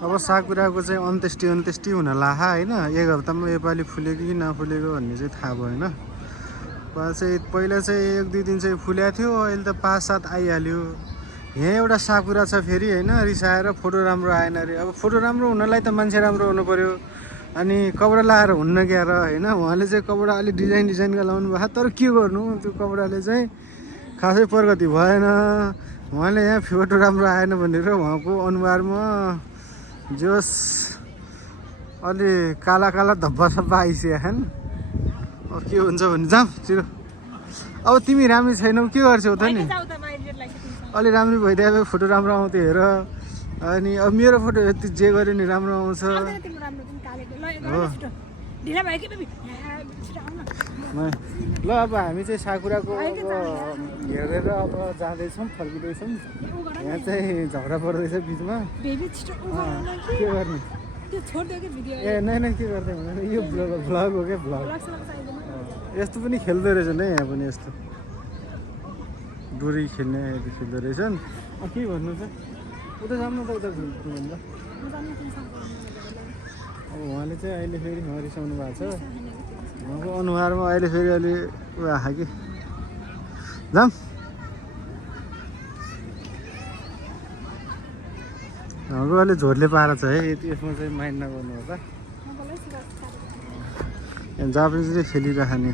अब साकुराको चाहिँ अन्त्येष्टि हुन लाहा होइन। एक हप्तामा योपालि फुलेको कि नफुलेको भन्ने चाहिँ थाहा भएन। पहिला चाहिँ 1-2 दिन चाहिँ फुलेको थियो, अहिले त 5-7 आइहाल्यो। यहाँ एउटा साकुरा छ फेरि होइन, रिसाएर फोटो राम्रो आएन अरे। अब फोटो राम्रो हुनलाई त मान्छे राम्रो हुनु पर्यो, अनि कपडा लाएर हुन्न क्या र होइन। उहाँले चाहिँ कपडा अलिक डिजाइनका लाउनु भएको, तर के गर्नु त्यो कपडाले चाहिँ खासै प्रगति भएन। उहाँले यहाँ फोटो राम्रो आएन भनेर उहाँको अनुहारमा जोस अलि काला काला धब्बा सब्बा आइसक्यो। अब के हुन्छ भने जाऊ छिटो। अब तिमी राम्रो छैनौ के गर्छौ त नि? अलि राम्रो भइदियो, फोटो राम्रो आउँथ्यो हेर। अनि अब मेरो फोटो यति जे गऱ्यो नि राम्रो आउँछ हो। ल अब हामी चाहिँ साकुराको हेरेर अब जाँदैछौँ, फर्किँदैछौँ। यहाँ चाहिँ झगडा पर्दैछ बिचमा, के गर्ने? ए नै के गर्दै भन्नु, यो भ्लग हो क्या, भ्लग। यस्तो पनि खेल्दो रहेछ नि यहाँ पनि, यस्तो डोरी खेल्ने खेल्दो रहेछन्। के भन्नु चाहिँ उता जानु त, उता भन्दा अब उहाँले चाहिँ अहिले फेरि रिसाउनु भएको छ। उहाँको अनुहारमा अहिले फेरि अलि उ आयो कि जाम। उहाँको अलि झोरले पारा छ है, यसमा चाहिँ माइन्ड नगर्नु होला। जापानिजले खेलिराख्ने।